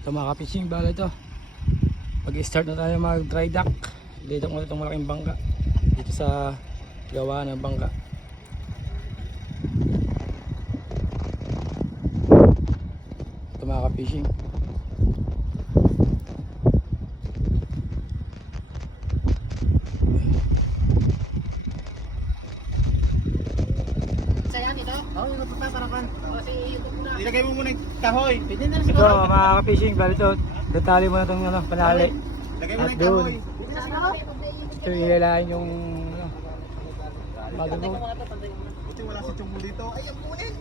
Ito mga ka-fishing, bala ito. Pag-start na tayo mag dry dock. Dito ko itong malaking bangka. Dito sa gawa ng bangka. Ito mga ka-fishing. Ilagay mo muna yung kahoy. Ito mga ka-fishing, bala ito. Detali mo na itong panali. Lagay mo At na yung doon, kahoy. ito ilalain yung motherboard. Buti wala si Chungmo dito. Ay, ang kunin.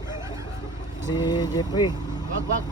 Si Jeffrey. Wag. Wag.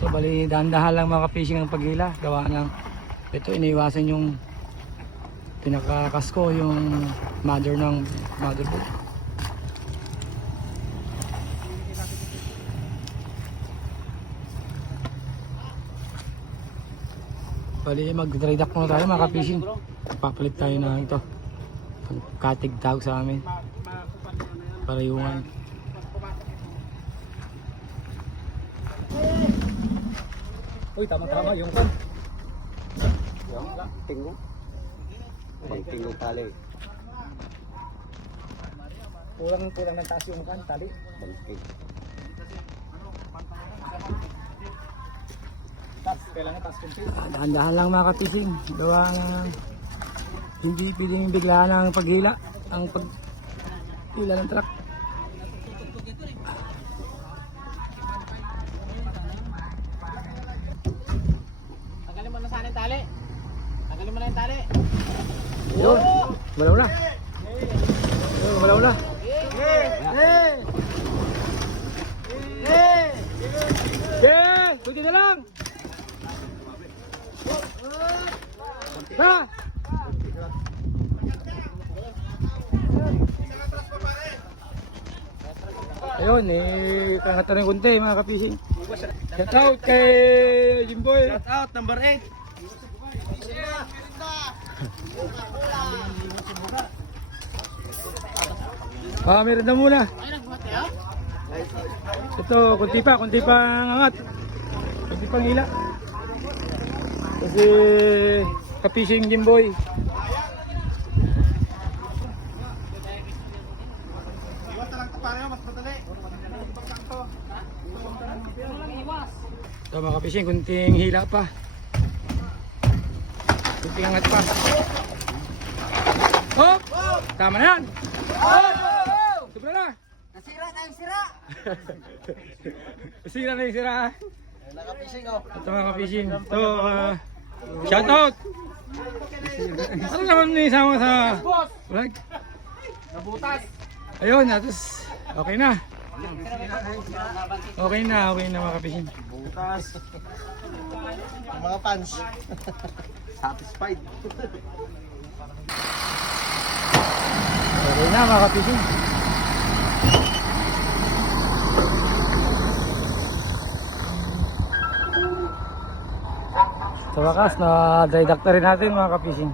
So bali dahan-dahan lang mga ka-fishing ang paghila. Gawa ng ito iniwasan yung pinakakasko, yung mother ng motherboard. Bali mag-dry dock muna tayo mga ka-fishing. Papalit tayo ng ito. Katig tawag sa amin. Parayungan. Uy, tama-tama yung kan. Yung tinggo. Bang tinggo tali. Kulang ng taas yung kan, tali. Bang tinggo. Kailangan taas kumpi. Dahan-dahan lang mga ka-fishing. Gawa na hindi piling biglaan ang paghila. Ang paghila ng truck. Tanggalin mo na sana yung tali. Tanggalin mo na yung tali. Yun, malaw na. Yun, malaw na. Yeah! Pwede na lang! Ha! Ayun, kangat na rin kunti mga ka-fishing. Shout out kay Jimboy. Shout out number 8. Meron na muna. Ito, kunti pa ang angat. Kunti pang hila. Kasi ka-fishing Jimboy. Iwas na lang ito pareho, mas madali. Ito mga ka-fishing, kunting hila pa. Kunting angat pa. Hop! Tama na yan! Hop! Sobra na! Nasira na yung sira. Sira na yung sira. Naka-fishing oh. Ito mga ka-fishing. Ito, shout out! Ano naman nisama sa vlog? Nabutas. Ayun, atos okay na. Okay na mga ka-fishing. Butas. Mga fans. Satisfied. Okay na mga ka-fishing. Sa wakas, na dry dock na rin natin mga ka-fishing.